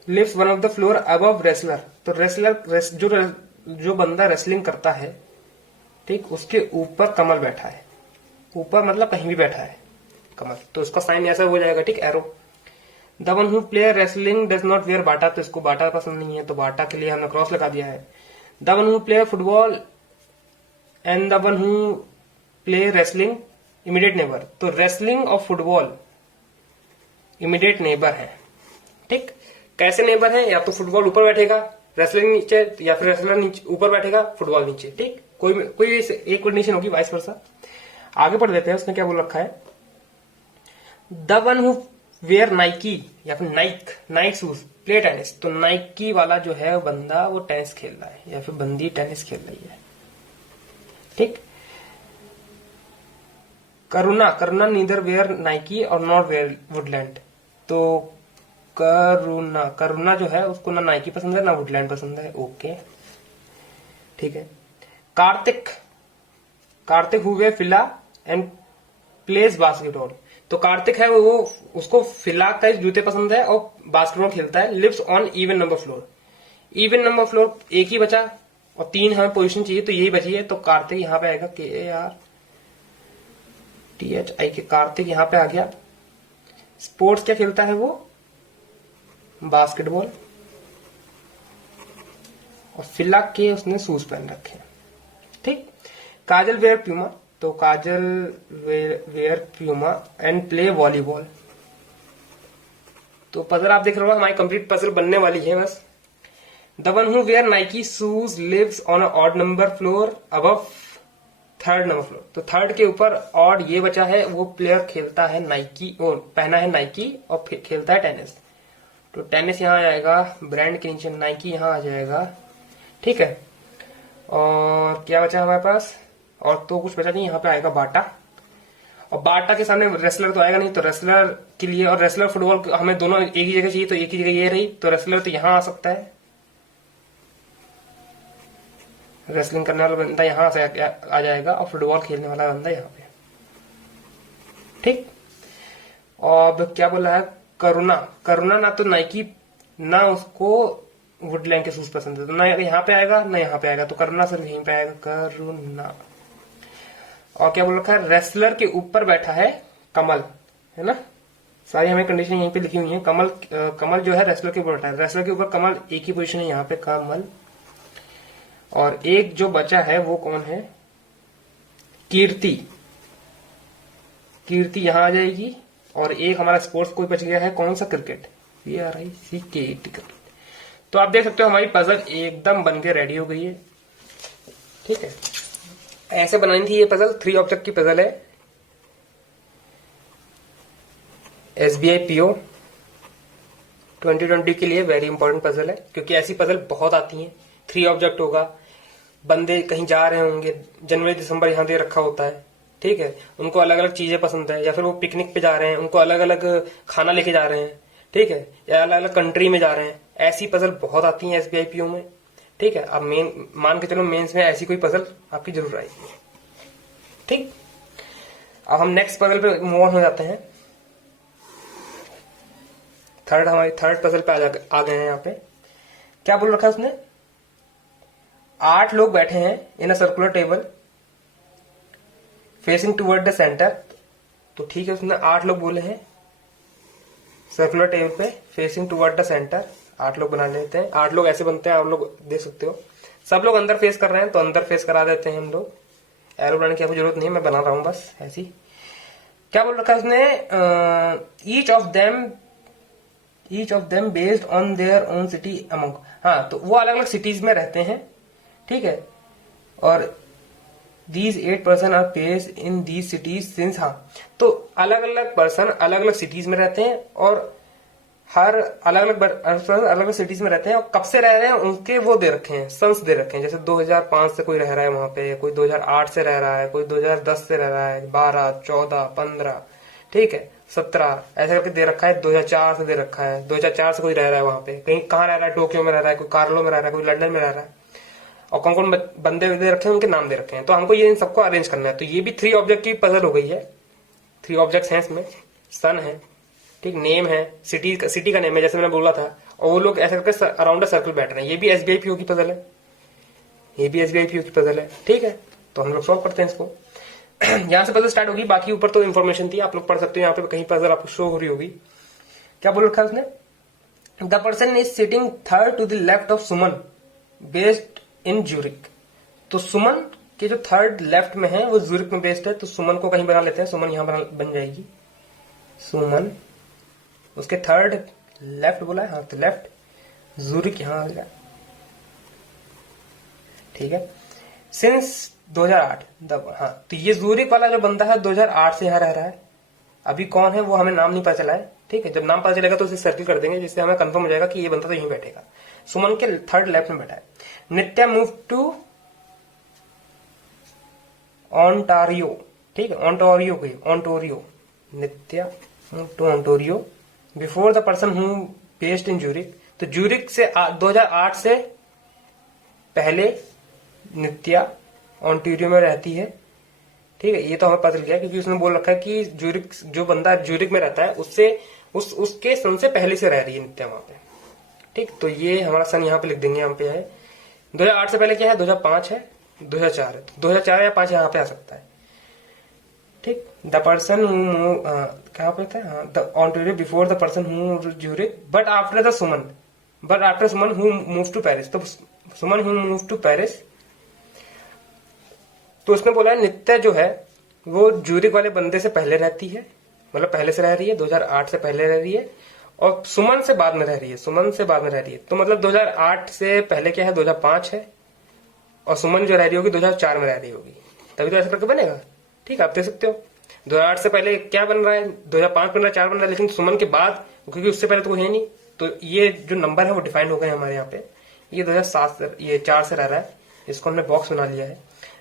lives one of the floor above wrestler. तो रेसलर जो बंदा रेसलिंग करता है, ठीक, उसके ऊपर कमल बैठा है। ऊपर मतलब कहीं भी बैठा है कमल, तो उसका साइन ऐसा हो जाएगा, ठीक, arrow. The one who play wrestling does not wear Bata. तो इसको बाटा पसंद नहीं है, तो बाटा के लिए हमने क्रॉस लगा दिया है। The one who play football and the one who play wrestling immediate neighbour. तो रेसलिंग और फुटबॉल इमीडिएट नेबर है, ठीक। कैसे नेबर है, या तो फुटबॉल ऊपर बैठेगा रेसलिंग नीचे, या फिर रेसलर नीचे ऊपर बैठेगा फुटबॉल नीचे, ठीक। कोई एक कंडीशन होगी, वाइस वर्सा। आगे पढ़ लेते हैं उसने क्या बोल रखा है। The one who wear Nike या फिर नाइक शूज प्ले टेनिस। तो नाइकी वाला जो है बंदा वो टेनिस खेल रहा है, या फिर बंदी टेनिस खेल रही है, ठीक। करुणा नीदर वेयर नाइकी और नॉट वेयर वुडलैंड। तो करुणा जो है उसको ना नाइकी पसंद है ना वुडलैंड पसंद है, ओके, ठीक है। Kartik who wear Fila and plays basketball. तो कार्तिक है वो, उसको फिला का जूते पसंद है और बास्केटबॉल खेलता है। Lives on even number floor. Even number floor एक ही बचा और 3 हमें पोजीशन चाहिए, तो यही बची है। तो कार्तिक यहाँ पे आएगा, KARTHI के, कार्तिक यहाँ पे आ गया। स्पोर्ट्स क्या खेलता है वो, बास्केटबॉल। और फिला के उसने शूज पहन रखे, ठीक। Kajal wear Puma. तो Kajal wear Puma and play volleyball. तो पजल आप देख रहे हो, हमारी कंप्लीट पजल बनने वाली है बस। The one who wear Nike shoes lives on a odd number floor above 3rd number floor. तो 3rd के ऊपर ऑड ये बचा है, वो प्लेयर खेलता है नाइकी, वो पहना है नाइकी और खेलता है टेनिस। तो टेनिस यहाँ आएगा, ब्रांड के नीचे नाइकी यहाँ आ जाएगा, ठीक है। और क्या बचा हमारे पास, और तो कुछ बचा नहीं, यहाँ पे आएगा बाटा। और बाटा के सामने रेसलर तो आएगा नहीं, तो रेसलर के लिए, और रेसलर फुटबॉल हमें दोनों एक ही जगह चाहिए, तो एक ही जगह ये रही, तो रेसलर तो यहाँ आ सकता है। रेसलिंग करने वाला बंदा यहाँ से आ जाएगा और फुटबॉल खेलने वाला बंदा यहाँ पे, ठीक। और अब क्या बोला है, करुणा ना तो नाइकी ना उसको वुडलैंड के शूज पसंद है, तो ना यहाँ पे आएगा ना यहाँ पे आएगा, तो करुणा सिर्फ यहीं पे आएगा, करुणा। और क्या बोल रखा है, रेसलर के ऊपर बैठा है कमल, है ना। सारी हमें कंडीशन यहीं पे लिखी हुई है। कमल जो है रेसलर के ऊपर बैठा है, रेसलर के ऊपर कमल एक ही पोजीशन है यहाँ पे, कमल। और एक जो बचा है वो कौन है, कीर्ति यहां आ जाएगी। और एक हमारा स्पोर्ट्स कोई बच गया है, कौन सा, क्रिकेट, CRICKET। तो आप देख सकते हो हमारी पजल एकदम बन के रेडी हो गई है, ठीक है। ऐसे बनानी थी ये पजल, 3 ऑब्जेक्ट की पजल है। SBI PO 2020 के लिए वेरी इंपॉर्टेंट पजल है, क्योंकि ऐसी पजल बहुत आती हैं। 3 ऑब्जेक्ट होगा, बंदे कहीं जा रहे होंगे, जनवरी दिसंबर यहाँ दे रखा होता है, ठीक है। उनको अलग अलग चीजें पसंद है, या फिर वो पिकनिक पे जा रहे हैं, उनको अलग अलग खाना लेके जा रहे हैं, ठीक है, या अलग अलग कंट्री में जा रहे हैं। ऐसी पजल बहुत आती है SBI PO में, ठीक है। अब मान के चलो मेंस में ऐसी कोई पजल आपकी जरूर आएगी, ठीक। अब हम नेक्स्ट पजल पे मूव ऑन हो जाते हैं। हमारी थर्ड पजल पे आ गए हैं। यहाँ पे क्या बोल रखा है उसने, 8 लोग बैठे हैं in a circular table facing toward the centre. तो ठीक है, उसने 8 लोग बोले हैं सर्कुलर टेबल पे फेसिंग टुवर्ड द सेंटर। 8 लोग बना लेते हैं, 8 लोग ऐसे बनते हैं, आप लोग देख सकते हो। सब लोग अंदर फेस कर रहे हैं, तो अंदर फेस करा देते हैं हम लोग। एरो बनाने की आपको जरूरत नहीं है, मैं बना रहा हूं बस ऐसी। क्या बोल रखा है उसने, each of them based on their own city among. हाँ, तो वो अलग अलग सिटीज में रहते हैं, ठीक है। और these 8 person are based in these cities since, हाँ, तो अलग अलग पर्सन अलग अलग सिटीज में रहते हैं और हर अलग अलग सिटीज में रहते हैं, और कब से रह रहे हैं उनके वो दे रखे हैं, सन्स दे रखे हैं। जैसे 2005 से कोई रह रहा है वहां पे, कोई 2008 से रह रहा है, कोई 2010 से रह रहा है, 12, 14, 15, ठीक है, 17, ऐसे करके दे रखा है। 2004 से दे रखा है, 2004 से कोई रह रहा है वहां पे, कहीं कहाँ रह रहा है, टोक्यो में रह रहा है, कोई कार्लो में रह रहा है, कोई लंदन में रह रहा है, और कौन कौन बंदे दे रखे हैं, उनके नाम दे रखे हैं। तो हमको ये इन सबको अरेंज करना है। तो ये भी 3 ऑब्जेक्ट की पजल हो गई है। 3 ऑब्जेक्ट्स हैं इसमें, सन है, ठीक, नेम है, सिटी का नेम है जैसे मैंने बोला था, और वो लोग ऐसे करके अराउंड अ सर्कल बैठ रहे हैं। ये भी एसबीआई पीओ की पजल है, ये भी एसबीआई पीओ की पजल है, ठीक है। तो हम लोग सॉल्व करते हैं इसको। यहां से पजल स्टार्ट होगी, बाकी ऊपर तो इन्फॉर्मेशन थी, आप लोग पढ़ सकते हो। यहाँ पे कहीं पजल आपको शो हो रही होगी। क्या बोल रखा है उसने, the person is sitting third to the left of Suman based in Zurich. तो सुमन के जो थर्ड लेफ्ट में है वो ज्यूरिक में बेस्ड है, तो सुमन को कहीं बना लेते हैं। सुमन यहां बन जाएगी, सुमन, उसके थर्ड लेफ्ट बोला है, हाँ, तो लेफ्ट, ज्यूरिक यहां आ गया, ठीक है। सिंस 2008, हाँ, तो ये ज्यूरिक वाला जो बंदा है 2008 से यहां रह रहा है। अभी कौन है वो हमें नाम नहीं पता चला है, ठीक है। जब नाम पता चलेगा तो उसे सर्किल कर देंगे, जिससे हमें कंफर्म हो जाएगा कि ये बंदा तो यहीं बैठेगा। सुमन के थर्ड लेफ्ट में बैठा है। नित्या मूव टू ऑन्टारियो, ठीक है, Ontario, Nitya move to Ontario before the person who based in Zurich. तो ज्यूरिक से 2008 से पहले नित्या ऑन्टोरियो में रहती है, ठीक है। ये तो हमें पता चल गया क्योंकि उसने बोल रखा है कि ज्यूरिक, जो बंदा ज्यूरिक में रहता है उससे उसके सन से पहले से रह रही है नित्या वहां पे, ठीक। तो ये हमारा सन यहाँ पे लिख देंगे, यहाँ पे है 2008 से पहले क्या है, 2005 है, 2004 है, 2004 या 5 यहाँ पे आ सकता है, ठीक। द पर्सन कहाँ पे था, हाँ, the Ontario before the person who Zurich but after Suman who move to Paris. तो Suman who move to Paris, तो उसने बोला है नित्या जो है वो ज्यूरिक वाले बंदे से पहले रहती है, मतलब पहले से रह रही है, 2008 से पहले रह रही है, और सुमन से बाद में रह रही है, तो मतलब 2008 से पहले क्या है, 2005 है, और सुमन जो रह रही होगी 2004 में रह रही होगी, तभी तो ऐसा करके बनेगा, ठीक है। आप देख सकते हो 2008 से पहले क्या बन रहा है, 2005 बन रहा है, 4 बन रहा है, लेकिन सुमन के बाद, क्योंकि उससे पहले तो कोई है नहीं, तो ये जो नंबर है वो डिफाइंड हो गए हमारे यहाँ पे। ये 2007 ये 4 से रह रहा है, इसको हमने बॉक्स बना लिया है।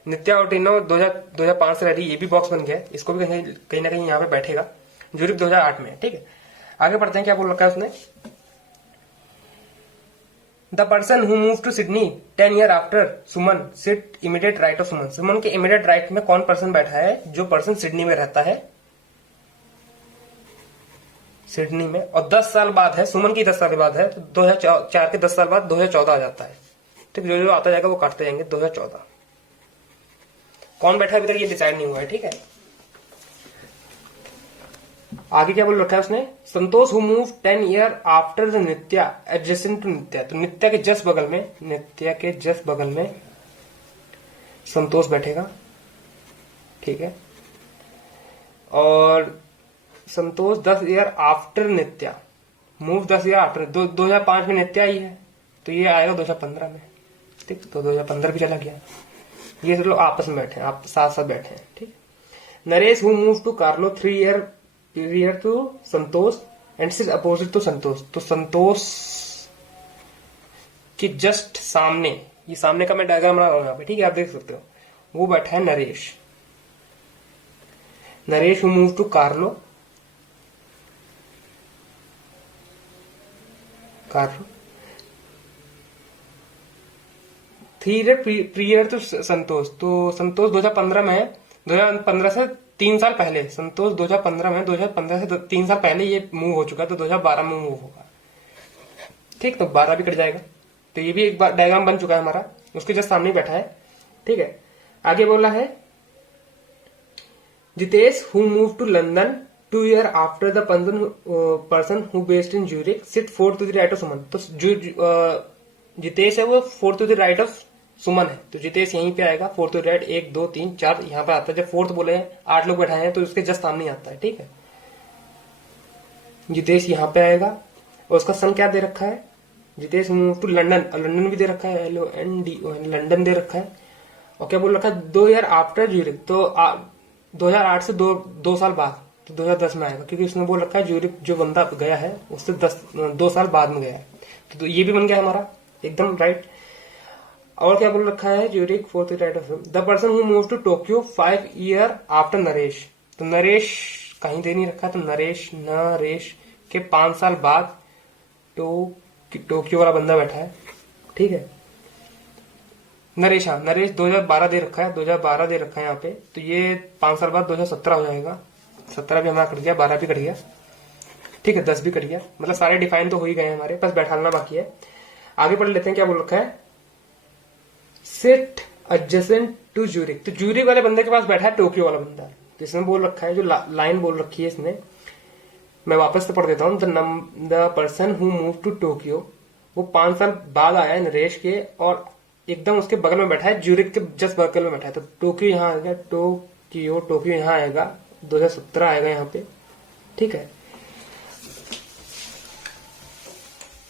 नित्या और टीनो 2005 से रह रही, ये भी बॉक्स बन गया है, इसको भी कहीं ना कहीं यहाँ पे बैठेगा। ज्यूरिक 2008 में, ठीक है। आगे बढ़ते हैं, क्या बोल रखा है उसने, the person who move to Sydney 10 year after Suman sit immediate right of Suman. Suman के इमीडिएट राइट में कौन पर्सन बैठा है, जो पर्सन सिडनी में रहता है, सिडनी में, और 10 साल बाद है, सुमन की 10 साल बाद है, तो 2004 के 10 साल बाद 2014 आ जाता है, ठीक। जो आता जाएगा वो काटते जाएंगे। 2014 कौन बैठा है अभी तक ये डिसाइड नहीं हुआ है, ठीक है। आगे क्या बोल रखा है उसने, Santosh who move 10 year after the Nitya adjacent to Nitya. तो नित्या के जस्ट बगल में संतोष बैठेगा, ठीक है। और संतोष 10 ईयर आफ्टर नित्या मूव 10 ईयर आफ्टर, 2005 में नित्या आई है, तो ये आएगा 2015 में, ठीक। तो 2015 भी चला गया। ये सब लोग आपस में बैठे हैं, आप साथ साथ बैठे हैं, ठीक। Naresh who move to Carlo 3 year period to Santosh and sit opposite to Santosh. तो संतोष के जस्ट सामने, ये सामने का मैं डायग्राम बना रहा हूं यहाँ पे, ठीक है, आप देख सकते हो, वो बैठा है Naresh who move to Carlo 3 year period to Santosh. तो संतोष 2015 में है, 2015 से 3 साल पहले, संतोष 2015 में, 2015 से 3 साल पहले ये मूव हो चुका, तो 2012 में मूव होगा, ठीक। तो 12 भी कट जाएगा। तो ये भी एक बार डायग्राम बन चुका है हमारा, उसके जस्ट सामने बैठा है, ठीक है। आगे बोला है Jitesh who move to London 2 year after the person who based in Zurich sit 4 to the right of Suman. तो जितेश है वो 4 to the right of Suman है, तो जितेश यहीं पे आएगा। फोर्थ राइट, 1 2 3 4 यहाँ पे आता है। जब फोर्थ बोले हैं 8 लोग बैठाए हैं तो उसके जस्ट सामने आता है, ठीक है। जितेश यहाँ पे आएगा और उसका सन क्या दे रखा है, Jitesh move to London, London भी दे रखा है, LONDO, लंदन दे रखा है। और क्या बोल रखा है, 2000 आफ्टर ज्यूरिक, तो 2008 से दो साल बाद, तो 2010 में आएगा, क्योंकि उसने बोल रखा है ज्यूरिक जो बंदा गया है उससे 2 साल बाद में गया है। तो ये भी बन गया हमारा एकदम राइट। और क्या बोल रखा है, Zurich fourth right of the person who move to Tokyo 5 year after Naresh, तो नरेश कहीं दे नहीं रखा, तो नरेश के 5 साल बाद टोक्यो वाला बंदा बैठा है, ठीक है। नरेश, हाँ नरेश 2012 दे रखा है, 2012 दे रखा है यहाँ पे, तो ये 5 साल बाद 2017 हो जाएगा। 17 भी हमारा कट गया, 12 भी कट गया, ठीक है, 10 भी कट गया, मतलब सारे डिफाइन तो हो ही गए हमारे, बस बैठाना बाकी है। आगे पढ़ लेते हैं क्या बोल रखा है, सिट एडजेसेंट टू ज्यूरिक, तो ज्यूरिक वाले बंदे के पास बैठा है टोक्यो वाला बंदा। तो इसमें बोल रखा है, जो लाइन बोल रखी है इसने, मैं वापस से पढ़ देता हूँ। The person who move to Tokyo, वो 5 साल बाद आया है नरेश के, और एकदम उसके बगल में बैठा है, ज्यूरिक के जस्ट बगल में बैठा है, तो टोक्यो यहाँ आएगा, टोक्यो यहाँ आएगा, 2017 आएगा यहाँ पे, ठीक है।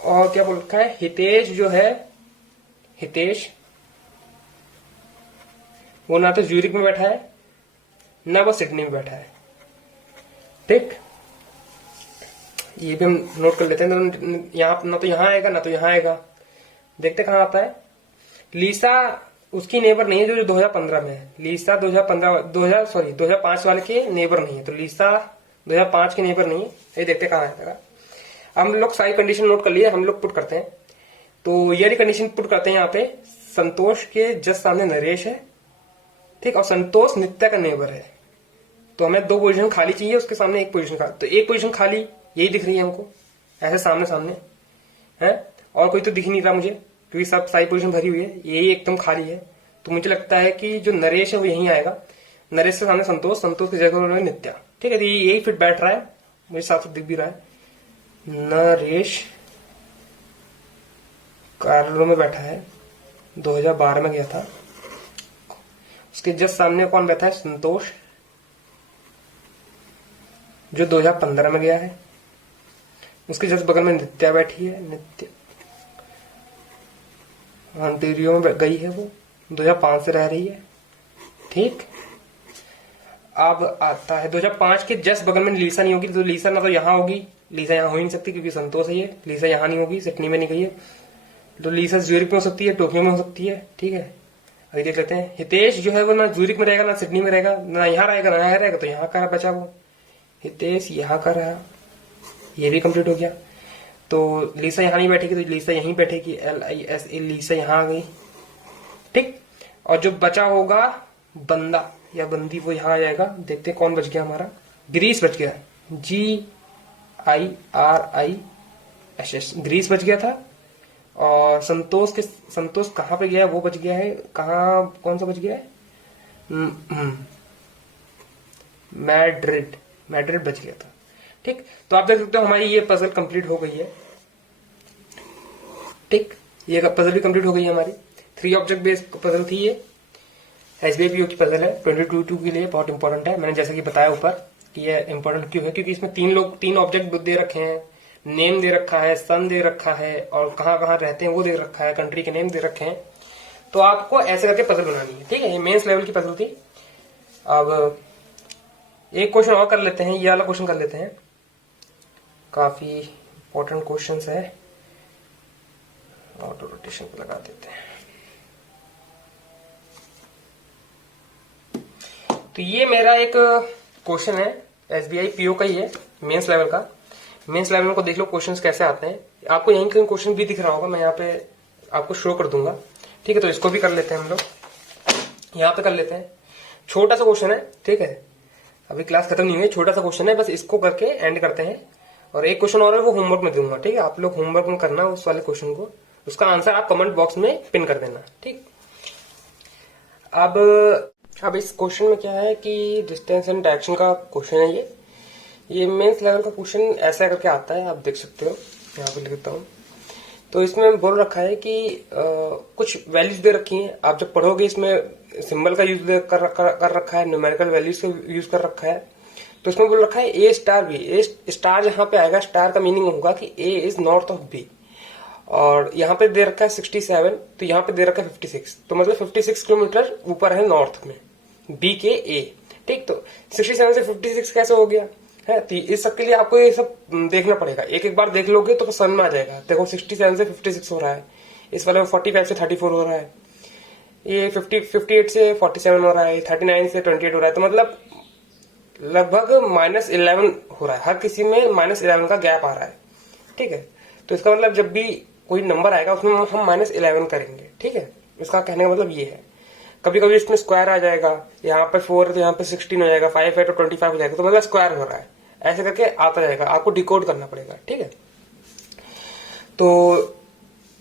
और क्या बोल रखा है, हितेश जो है, हितेश वो ना तो ज्यूरिक में बैठा है ना वो सिडनी में बैठा है, ठीक। ये भी हम नोट कर लेते हैं, तो यहाँ ना तो यहाँ आएगा ना तो यहाँ आएगा, देखते कहाँ आता है। लीसा उसकी नेबर नहीं है जो 2015 में है, लीसा 2005 वाले के नेबर नहीं है, तो लीसा 2005 के नेबर नहीं है, ये देखते कहाँ आएगा। हम लोग सारी कंडीशन नोट कर लिए, हम लोग पुट करते हैं, तो ये वाली कंडीशन पुट करते हैं यहाँ पे। संतोष के जस्ट सामने नरेश है, ठीक, और संतोष नित्या का नेबर है, तो हमें 2 पोजीशन खाली चाहिए, उसके सामने 1 पोजीशन खाली, तो 1 पोजीशन खाली यही दिख रही है हमको, ऐसे सामने सामने है, और कोई तो दिख नहीं रहा मुझे, क्योंकि सब सारी पोजीशन भरी हुई है, यही एकदम खाली है। तो मुझे लगता है कि जो नरेश है वो यहीं आएगा, नरेश के सामने संतोष, संतोष की जगह उन्होंने नित्या, ठीक है। तो यही फिट बैठ रहा है, मुझे साथ साथ दिख भी रहा है। नरेश कार्लो में बैठा है, 2012 में गया था, उसके जस्ट सामने कौन बैठा है, संतोष, जो 2015 में गया है, उसके जस्ट बगल में नित्या बैठी है, नित्या ऑन्टेरियो में गई है, वो 2005 से रह रही है, ठीक। अब आता है 2005 के जस्ट बगल में लीसा नहीं होगी, तो लीसा ना तो यहाँ होगी, लीसा यहाँ हो ही नहीं सकती क्योंकि संतोष है ये, लीसा यहाँ नहीं होगी, सिडनी में नहीं गई है, तो लीसा ज्यूरिक में हो सकती है, टोक्यो में हो सकती है, ठीक है। अभी देख लेते हैं, हितेश जो है वो ना ज्यूरिक में रहेगा ना सिडनी में रहेगा, ना यहाँ रहेगा ना यहाँ रहेगा, तो यहाँ का बचा वो हितेश, यहाँ का रहा, ये भी कंप्लीट हो गया। तो लीसा यहाँ नहीं बैठेगी, तो लीसा यहीं बैठेगी, LISA, लीसा यहाँ आ गई, ठीक। और जो बचा होगा बंदा या बंदी, वो यहाँ आ जाएगा। देखते हैं कौन बच गया हमारा, ग्रीस बच गया, GIRISS, ग्रीस बच गया था। और संतोष कहाँ पे गया है, वो बच गया है, कहाँ, कौन सा बच गया है, मैड्रिड बच गया था, ठीक। तो आप देख सकते हो हमारी ये पजल कंप्लीट हो गई है, ठीक, ये पजल भी कंप्लीट हो गई है हमारी। 3 ऑब्जेक्ट बेस्ड पजल थी ये, SBI PO की पजल है, 2022 के लिए बहुत इंपॉर्टेंट है। मैंने जैसा कि बताया ऊपर कि ये इंपॉर्टेंट क्यों है, क्योंकि इसमें 3 ऑब्जेक्ट दे रखे हैं, नेम दे रखा है, सन दे रखा है, और कहाँ कहाँ रहते हैं वो दे रखा है, कंट्री के नेम दे रखे हैं। तो आपको ऐसे करके पजल बनानी है, ठीक है। ये मेंस लेवल की पजल थी। अब एक क्वेश्चन और कर लेते हैं, ये वाला क्वेश्चन कर लेते हैं, काफी इंपॉर्टेंट क्वेश्चन है, ऑटो रोटेशन पे लगा देते हैं। तो ये मेरा एक क्वेश्चन है, SBI PO का ही है, मेंस लेवल का। मेंस लेवल को देख लो क्वेश्चंस कैसे आते हैं, आपको यहीं कहीं क्वेश्चन भी दिख रहा होगा, मैं यहाँ पे आपको शो कर दूंगा, ठीक है। तो इसको भी कर लेते हैं हम लोग, यहाँ पे कर लेते हैं। छोटा सा क्वेश्चन है, ठीक है, अभी क्लास खत्म नहीं हुई, छोटा सा क्वेश्चन है, बस इसको करके एंड करते हैं। और एक क्वेश्चन और है, वो होमवर्क में दूंगा, ठीक है। आप लोग होमवर्क में करना उस वाले क्वेश्चन को, उसका आंसर आप कमेंट बॉक्स में पिन कर देना, ठीक। अब इस क्वेश्चन में क्या है कि डिस्टेंस एंड डायरेक्शन का क्वेश्चन है ये मेंस लेवल का क्वेश्चन ऐसा करके आता है, आप देख सकते हो, यहाँ पे लिखता हूँ। तो इसमें बोल रखा है कि कुछ वैल्यूज दे रखी हैं, आप जब पढ़ोगे इसमें सिंबल का यूज कर रखा है, न्यूमेरिकल वैल्यूज का यूज कर रखा है। तो इसमें बोल रखा है ए स्टार बी, ए स्टार जहां पे आएगा, स्टार का मीनिंग होगा कि ए इज नॉर्थ ऑफ बी, और यहाँ पे दे रखा है 67, तो यहाँ पे दे रखा है 56, तो मतलब 56 किलोमीटर ऊपर है नॉर्थ में बी के ए। ठीक, तो 67 से 56 कैसे हो गया है, तो इस सब के लिए आपको ये सब देखना पड़ेगा, एक एक बार देख लोगे तो समझ में आ जाएगा। देखो 67 से 56 हो रहा है, इस वाले में 45 से 34 हो रहा है, ये 58 से 47 हो रहा है, 39 से 28 हो रहा है, तो मतलब लगभग -11 हो रहा है, हर किसी में -11 का गैप आ रहा है। ठीक है, तो इसका मतलब जब भी कोई नंबर आएगा उसमें हम -11 करेंगे। ठीक है, इसका कहने का मतलब ये है। कभी कभी इसमें स्क्वायर आ जाएगा, यहाँ पे 4 तो यहाँ पे 16 हो जाएगा, 5 है तो 25 हो जाएगा, तो मतलब स्क्वायर हो रहा है, ऐसे करके आता जाएगा, आपको डिकोड करना पड़ेगा। ठीक है, तो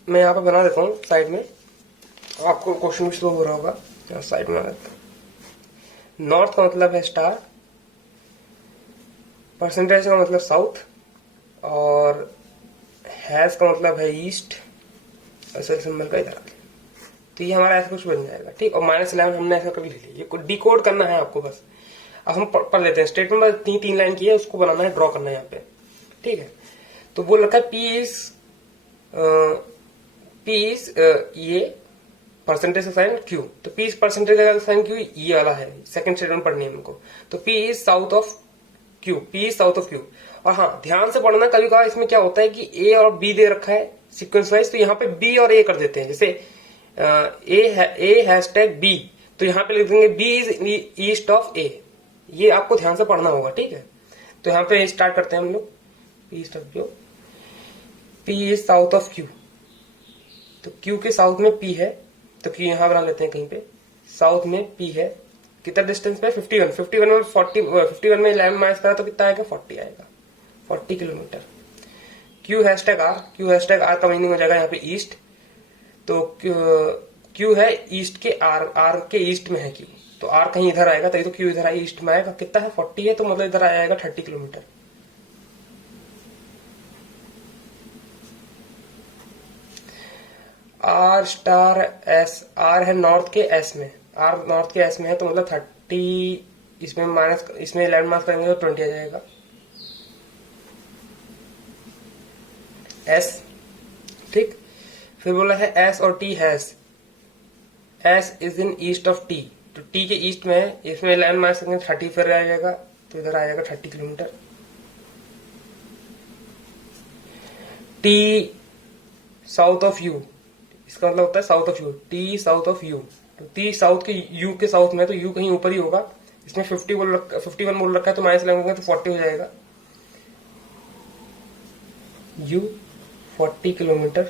मैं यहाँ पे बना देता हूँ साइड में, आपको क्वेश्चन भी शो हो रहा होगा, साइड में। नॉर्थ का मतलब है स्टार, परसेंटेज का मतलब साउथ, और हैज का मतलब है ईस्ट, असल सिंबल का इधर। तो ये हमारा ऐसा कुछ बन जाएगा। ठीक, और -11 हमने ऐसा कर लिया, ये डिकोड करना है आपको बस। अब हम पढ़ लेते हैं, स्टेटमेंट तीन लाइन की है, उसको बनाना है, ड्रॉ करना है यहाँ पे। ठीक है, तो बोल रखा है पी इज ये परसेंटेज का साइन क्यू, तो पी इज परसेंटेज का साइन क्यू ये वाला है, सेकंड स्टेटमेंट पढ़नी है हमको। तो P is south of Q, P is south of Q. और हाँ, ध्यान से पढ़ना, कभी कभार इसमें क्या होता है कि ए और बी दे रखा है सीक्वेंस वाइज, तो यहाँ पे बी और ए कर देते हैं, जैसे ए हैशटैग बी, तो यहाँ पे लिख देंगे बी इज ईस्ट ऑफ ए, ये आपको ध्यान से पढ़ना होगा। ठीक है, तो यहाँ पे स्टार्ट करते हैं हम लोग, P east of Q, P is south of Q, तो क्यू के साउथ में पी है, तो क्यू यहाँ बना लेते हैं कहीं पे, साउथ में पी है, कितना डिस्टेंस पे 51 में 51 में 11 माइनस करा तो कितना आएगा, 40 आएगा, 40 किलोमीटर। क्यू हैशटैग आर का मीनिंग हो जाएगा यहाँ पे ईस्ट, तो क्यू है ईस्ट के, आर के ईस्ट में है क्यू, तो आर कहीं इधर आएगा, तभी तो क्यू इधर आएगा, ईस्ट में आएगा, कितना है 40 है, तो मतलब इधर आएगा 30 kilometre. R star S, R है नॉर्थ के एस में, आर नॉर्थ के एस में है, तो मतलब 30, इसमें माइनस, इसमें 11 माइनस करेंगे तो 20 आ जाएगा। एस, ठीक, फिर बोला है एस और T has, S is in east of T, तो टी के ईस्ट में है, इसमें 11 माइनस करेंगे 30 फिर आ जाएगा, तो इधर आ जाएगा 30 kilometre. T south of you, इसका मतलब होता है south of you, T south of you, तो टी साउथ के यू के साउथ में, तो यू कहीं ऊपर ही होगा, इसमें 51 बोल रखा है, तो माइनस लगेंगे तो 40 हो जाएगा, यू 40 किलोमीटर।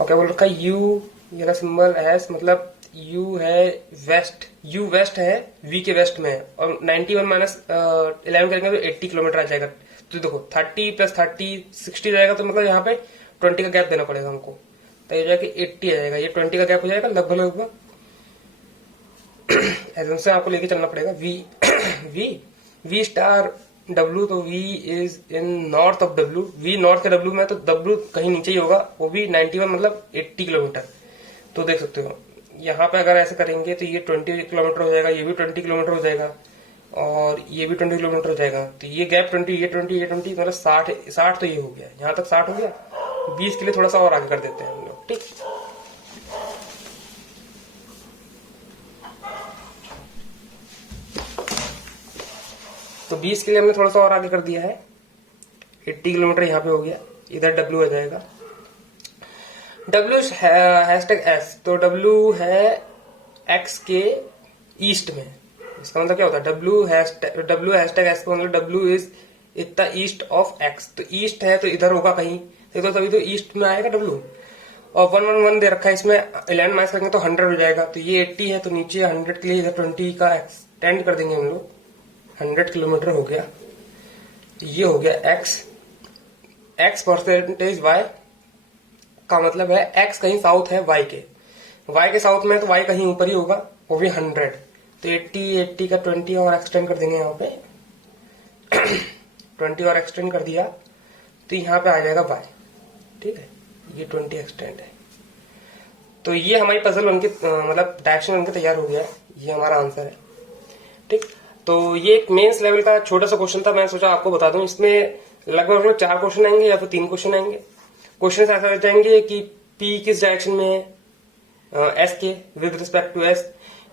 और क्या बोल रखा है, यू ये रहा सिंबल एस, मतलब यू है वेस्ट, यू वेस्ट है, वी के वेस्ट में है, और 91 माइनस 11 करेंगे तो 80 किलोमीटर आ जाएगा। तो देखो 30 प्लस 30 60 जाएगा, तो मतलब यहाँ पे 20 का गैप देना पड़ेगा हमको, तो ये जाके 80 आ जाएगा, ये 20 का गैप हो जाएगा लगभग एजम से आपको लेके चलना पड़ेगा। वी स्टार डब्ल्यू, तो V is in north of W, V north के डब्ल्यू में, तो डब्ल्यू कहीं नीचे ही होगा, वो भी 91 मतलब 80 किलोमीटर। तो देख सकते हो यहाँ पे अगर ऐसे करेंगे तो ये 20 किलोमीटर हो जाएगा, ये भी 20 किलोमीटर हो जाएगा, और ये भी 20 किलोमीटर हो जाएगा, तो ये गैप 20, ये 20, ये 20, मतलब 60 तो ये हो गया, यहाँ तक 60 हो गया। 20 के लिए थोड़ा सा और आगे कर देते हैं हम लोग। ठीक, तो 20 के लिए हमने थोड़ा सा और आगे कर दिया है, 80 किलोमीटर यहाँ पे हो गया, इधर डब्ल्यू आ जाएगा। डब्ल्यू हैशटैग एस, तो डब्ल्यू है एक्स के ईस्ट में, इसका मतलब क्या होता है, डब्ल्यू हैशटैग एस का मतलब डब्ल्यू इज इतना ईस्ट ऑफ एक्स, तो ईस्ट है तो इधर होगा कहीं, तो तभी तो ईस्ट में आएगा डब्ल्यू। और 111 दे रखा है, इसमें 11 माइनस करेंगे तो 100 हो जाएगा, तो ये 80 है, तो नीचे 100 के लिए इधर 20 का एक्सटेंड कर देंगे हम लोग, 100 किलोमीटर हो गया। ये हो गया एक्स परसेंटेज वाई का मतलब है एक्स कहीं साउथ है वाई के साउथ में है, तो वाई कहीं ऊपर ही होगा, वो भी 100, तो 80 का 20 और एक्सटेंड कर देंगे यहाँ पे 20 और एक्सटेंड कर दिया, तो यहाँ पे आ जाएगा वाई। ठीक है, ये 20 एक्सटेंड है। तो ये हमारी पजल बनके मतलब डायरेक्शन बनके तैयार हो गया है। ये हमारा आंसर है। ठीक, तो ये एक मेंस लेवल का छोटा सा क्वेश्चन था, मैं सोचा आपको बता दूं। इसमें लगभग 4 क्वेश्चन आएंगे या फिर 3 क्वेश्चन आएंगे। क्वेश्चन ऐसा रह जाएंगे कि पी किस डायरेक्शन में है एस के विद रिस्पेक्ट टू एस,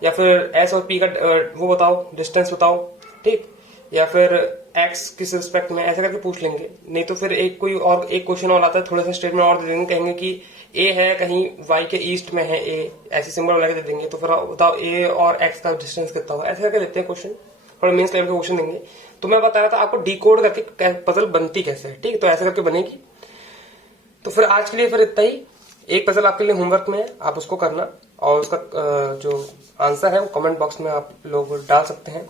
या फिर एस और पी का वो बताओ, डिस्टेंस बताओ। ठीक, या फिर एक्स किस रिस्पेक्ट में, ऐसा करके पूछ लेंगे। नहीं तो फिर एक क्वेश्चन और आता है, थोड़ा सा स्टेटमेंट और दे देंगे, कहेंगे कि ए है कहीं वाई के ईस्ट में है ए, ऐसी सिंबल लगा दे देंगे। तो फिर बताओ ए और एक्स का डिस्टेंस कितना होगा, ऐसे करके देते हैं क्वेश्चन। थोड़ा मेंस लेवल का क्वेश्चन देंगे। तो मैं बता रहा था आपको डिकोड करके पजल बनती कैसे है। ठीक, तो ऐसे करके बनेगी। तो फिर आज के लिए फिर इतना ही। एक पजल आपके लिए होमवर्क में है, आप उसको करना, और उसका जो आंसर है वो कमेंट बॉक्स में आप लोग डाल सकते हैं।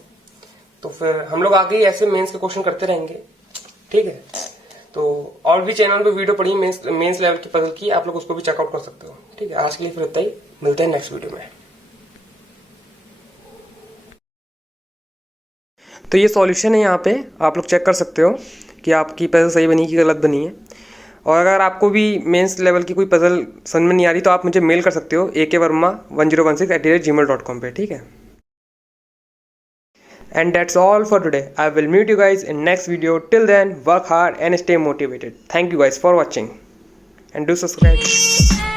तो फिर हम लोग आगे ऐसे मेंस के क्वेश्चन करते रहेंगे। ठीक है, तो और भी चैनल पे वीडियो पड़ी मेंस लेवल की पजल की, आप लोग उसको भी चेकआउट कर सकते हो। ठीक है, आज के लिए फिर इतना ही। मिलते हैं नेक्स्ट वीडियो में। तो ये सॉल्यूशन है, यहाँ पे आप लोग चेक कर सकते हो कि आपकी पजल सही बनी कि गलत बनी है। और अगर आपको भी मेंस लेवल की कोई पजल समझ में नहीं आ रही तो आप मुझे मेल कर सकते हो akvarma1016@gmail.com पे। ठीक है, and that's all for today. I will meet you guys in next video. Till then, work hard and stay motivated. Thank you guys for watching, and do subscribe.